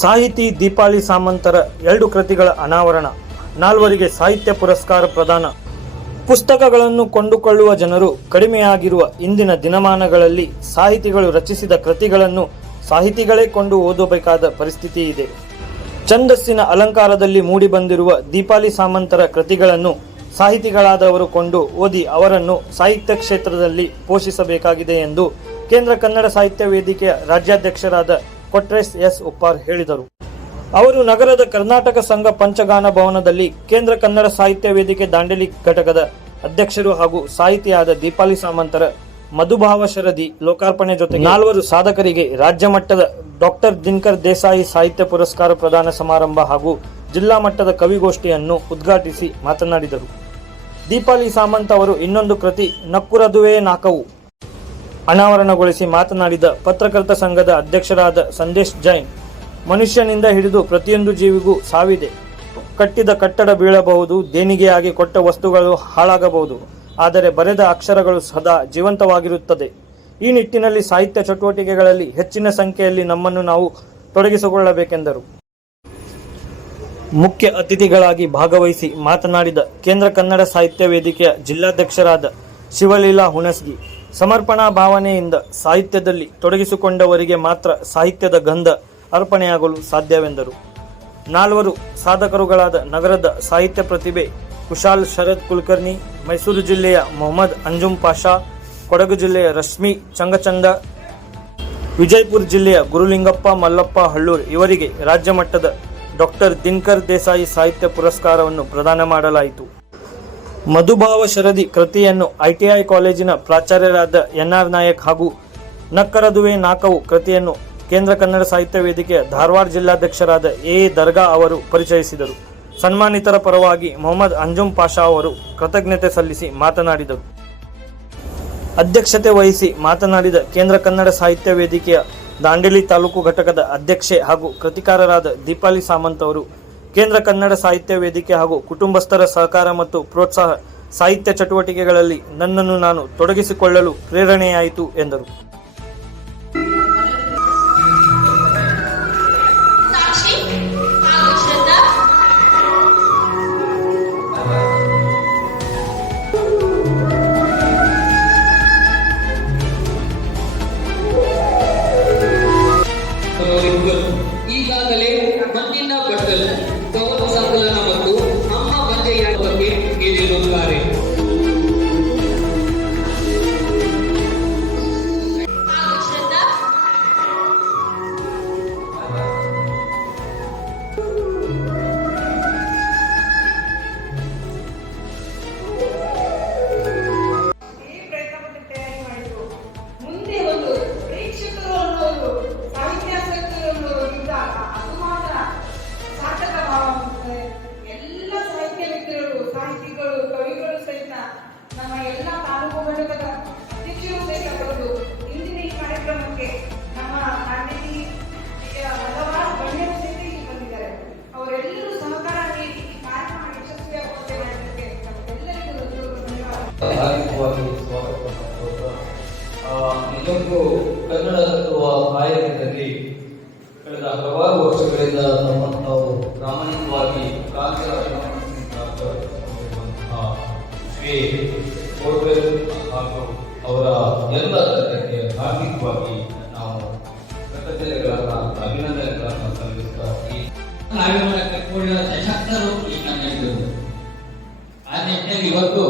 ಸಾಹಿತಿ ದೀಪಾಲಿ ಸಾಮಂತರ 2 ಕೃತಿಗಳ ಅನಾವರಣ, 4ವರಿಗೆ ಸಾಹಿತ್ಯ ಪುರಸ್ಕಾರ ಪ್ರದಾನ. ಪುಸ್ತಕಗಳನ್ನು ಕೊಂಡುಕೊಳ್ಳುವ ಜನರು ಕಡಿಮೆಯಾಗಿರುವ ಇಂದಿನ ದಿನಮಾನಗಳಲ್ಲಿ ಸಾಹಿತಿಗಳು ರಚಿಸಿದ ಕೃತಿಗಳನ್ನು ಸಾಹಿತಿಗಳೇ ಕೊಂಡು ಓದಬೇಕಾದ ಪರಿಸ್ಥಿತಿ ಇದೆ. ಛಂದಸ್ಸಿನ ಅಲಂಕಾರದಲ್ಲಿ ಮೂಡಿಬಂದಿರುವ ದೀಪಾಲಿ ಸಾಮಂತರ ಕೃತಿಗಳನ್ನು ಸಾಹಿತಿಗಳಾದವರು ಕೊಂಡು ಓದಿ ಅವರನ್ನು ಸಾಹಿತ್ಯ ಕ್ಷೇತ್ರದಲ್ಲಿ ಪೋಷಿಸಬೇಕಾಗಿದೆ ಎಂದು ಕೇಂದ್ರ ಕನ್ನಡ ಸಾಹಿತ್ಯ ವೇದಿಕೆಯ ರಾಜ್ಯಾಧ್ಯಕ್ಷರಾದ ಕೊಟ್ರೇಶ್ ಎಸ್ ಉಪ್ಪಾರ್ ಹೇಳಿದರು. ಅವರು ನಗರದ ಕರ್ನಾಟಕ ಸಂಘ ಪಂಚಗಾನ ಭವನದಲ್ಲಿ ಕೇಂದ್ರ ಕನ್ನಡ ಸಾಹಿತ್ಯ ವೇದಿಕೆ ದಾಂಡೇಲಿ ಘಟಕದ ಅಧ್ಯಕ್ಷರು ಹಾಗೂ ಸಾಹಿತಿಯಾದ ದೀಪಾಲಿ ಸಾಮಂತರ ಮಧುಭಾವ ಶರದಿ ಲೋಕಾರ್ಪಣೆ ಜೊತೆಗೆ 4 ಸಾಧಕರಿಗೆ ರಾಜ್ಯ ಮಟ್ಟದ ಡಾಕ್ಟರ್ ದಿನಕರ್ ದೇಸಾಯಿ ಸಾಹಿತ್ಯ ಪುರಸ್ಕಾರ ಪ್ರದಾನ ಸಮಾರಂಭ ಹಾಗೂ ಜಿಲ್ಲಾ ಮಟ್ಟದ ಕವಿಗೋಷ್ಠಿಯನ್ನು ಉದ್ಘಾಟಿಸಿ ಮಾತನಾಡಿದರು. ದೀಪಾಲಿ ಸಾಮಂತ್ ಅವರು ಇನ್ನೊಂದು ಕೃತಿ ನಕ್ಕುರದುವೆ ನಾಕವು ಅನಾವರಣಗೊಳಿಸಿ ಮಾತನಾಡಿದ ಪತ್ರಕರ್ತ ಸಂಘದ ಅಧ್ಯಕ್ಷರಾದ ಸಂದೇಶ್ ಜೈನ್, ಮನುಷ್ಯನಿಂದ ಹಿಡಿದು ಪ್ರತಿಯೊಂದು ಜೀವಿಗೂ ಸಾವಿದೆ. ಕಟ್ಟಿದ ಕಟ್ಟಡ ಬೀಳಬಹುದು, ದೇಣಿಗೆಯಾಗಿ ಕೊಟ್ಟ ವಸ್ತುಗಳು ಹಾಳಾಗಬಹುದು, ಆದರೆ ಬರೆದ ಅಕ್ಷರಗಳು ಸದಾ ಜೀವಂತವಾಗಿರುತ್ತದೆ. ಈ ನಿಟ್ಟಿನಲ್ಲಿ ಸಾಹಿತ್ಯ ಚಟುವಟಿಕೆಗಳಲ್ಲಿ ಹೆಚ್ಚಿನ ಸಂಖ್ಯೆಯಲ್ಲಿ ನಮ್ಮನ್ನು ನಾವು ತೊಡಗಿಸಿಕೊಳ್ಳಬೇಕೆಂದರು. ಮುಖ್ಯ ಅತಿಥಿಗಳಾಗಿ ಭಾಗವಹಿಸಿ ಮಾತನಾಡಿದ ಕೇಂದ್ರ ಕನ್ನಡ ಸಾಹಿತ್ಯ ವೇದಿಕೆಯ ಜಿಲ್ಲಾಧ್ಯಕ್ಷರಾದ ಶಿವಲೀಲಾ ಹುಣಸ್ಗಿ, ಸಮರ್ಪಣಾ ಭಾವನೆಯಿಂದ ಸಾಹಿತ್ಯದಲ್ಲಿ ತೊಡಗಿಸಿಕೊಂಡವರಿಗೆ ಮಾತ್ರ ಸಾಹಿತ್ಯದ ಗಂಧ ಅರ್ಪಣೆಯಾಗಲು ಸಾಧ್ಯವೆಂದರು. 4 ಸಾಧಕರುಗಳಾದ ನಗರದ ಸಾಹಿತ್ಯ ಪ್ರತಿಭೆ ಕುಶಾಲ್ ಶರದ್ ಕುಲಕರ್ಣಿ, ಮೈಸೂರು ಜಿಲ್ಲೆಯ ಮೊಹಮ್ಮದ್ ಅಂಜುಮ್ ಪಾಷಾ, ಕೊಡಗು ಜಿಲ್ಲೆಯ ರಶ್ಮಿ ಚಂಗಚಂದ, ವಿಜಯಪುರ ಜಿಲ್ಲೆಯ ಗುರುಲಿಂಗಪ್ಪ ಮಲ್ಲಪ್ಪ ಹಳ್ಳೂರ್ ಇವರಿಗೆ ರಾಜ್ಯ ಮಟ್ಟದ ಡಾಕ್ಟರ್ ದಿನಕರ್ ದೇಸಾಯಿ ಸಾಹಿತ್ಯ ಪುರಸ್ಕಾರವನ್ನು ಪ್ರದಾನ ಮಾಡಲಾಯಿತು. ಮಧುಭಾವ ಶರದಿ ಕೃತಿಯನ್ನು ಐಟಿಐ ಕಾಲೇಜಿನ ಪ್ರಾಚಾರ್ಯರಾದ ಎನ್ಆರ್ ನಾಯಕ್ ಹಾಗೂ ನಕ್ಕರದುವೆ ನಾಕವು ಕೃತಿಯನ್ನು ಕೇಂದ್ರ ಕನ್ನಡ ಸಾಹಿತ್ಯ ವೇದಿಕೆಯ ಧಾರವಾಡ ಜಿಲ್ಲಾಧ್ಯಕ್ಷರಾದ ಎ ದರ್ಗಾ ಅವರು ಪರಿಚಯಿಸಿದರು. ಸನ್ಮಾನಿತರ ಪರವಾಗಿ ಮೊಹಮ್ಮದ್ ಅಂಜುಮ್ ಪಾಷಾ ಅವರು ಕೃತಜ್ಞತೆ ಸಲ್ಲಿಸಿ ಮಾತನಾಡಿದರು. ಅಧ್ಯಕ್ಷತೆ ವಹಿಸಿ ಮಾತನಾಡಿದ ಕೇಂದ್ರ ಕನ್ನಡ ಸಾಹಿತ್ಯ ವೇದಿಕೆಯ ದಾಂಡೇಲಿ ತಾಲೂಕು ಘಟಕದ ಅಧ್ಯಕ್ಷೆ ಹಾಗೂ ಕೃತಿಕಾರರಾದ ದೀಪಾಲಿ ಸಾಮಂತ್ ಅವರು ಕೇಂದ್ರ ಕನ್ನಡ ಸಾಹಿತ್ಯ ವೇದಿಕೆ ಹಾಗೂ ಕುಟುಂಬಸ್ಥರ ಸಹಕಾರ ಮತ್ತು ಪ್ರೋತ್ಸಾಹ ಸಾಹಿತ್ಯ ಚಟುವಟಿಕೆಗಳಲ್ಲಿ ನನ್ನನ್ನು ನಾನು ತೊಡಗಿಸಿಕೊಳ್ಳಲು ಪ್ರೇರಣೆಯಾಯಿತು ಎಂದರು. ಈಗಾಗಲೇ ಮಣ್ಣಿನ ಬಟ್ಟಲು ಕವನ ಸಂಕಲನ ಮತ್ತು ಅಮ್ಮ ಬಂಜೆಯ ಬಗ್ಗೆ ಹೇಳಿರುತ್ತಾರೆ. ನಮ್ಮ ಎಲ್ಲ ತಾಲೂಕು ಘಟಕದ ಅಧ್ಯಕ್ಷರು ಬೇಕಾಗಬಹುದು. ಇಂದಿನ ಈ ಕಾರ್ಯಕ್ರಮಕ್ಕೆ ನಮ್ಮ ದಾಂಡೇಲಿಯ ಹಲವಾರು ಗಣ್ಯರು ಸಹಿತ ಇಲ್ಲಿ ಬಂದಿದ್ದಾರೆ. ಅವರೆಲ್ಲರೂ ಸಹಕಾರ ನೀಡಿ ಈ ಕಾರ್ಯಕ್ರಮ ಯಶಸ್ವಿಯಾಗುವಂತೆ ಮಾಡಿದ್ದಕ್ಕೆ ನಮ್ಮೆಲ್ಲರಿಗೂ ನಿಜಕ್ಕೂ ಕನ್ನಡ ತತ್ವ ಕಾಯಕದಲ್ಲಿ ಕಳೆದ ಹಲವಾರು ವರ್ಷಗಳಿಂದ ನಮ್ಮನ್ನು ನಾವು ಪ್ರಾಮಾಣಿಕವಾಗಿ ಶ್ರೀ ಕೋಟ್ವೇಲ್ ಹಾಗೂ ಅವರ ಎಲ್ಲ ತಂಡಕ್ಕೆ ಹಾರ್ದಿಕವಾಗಿ ನಾವು ಕೃತಜ್ಞತೆಗಳನ್ನು ಅಭಿನಂದನೆಗಳನ್ನು ಸಲ್ಲಿಸ್ತಾ ಸಶಕ್ತರು ಈ ಕನ್ನಡಿಗರು ಆ ನಿಟ್ಟಿನಲ್ಲಿ ಇವತ್ತು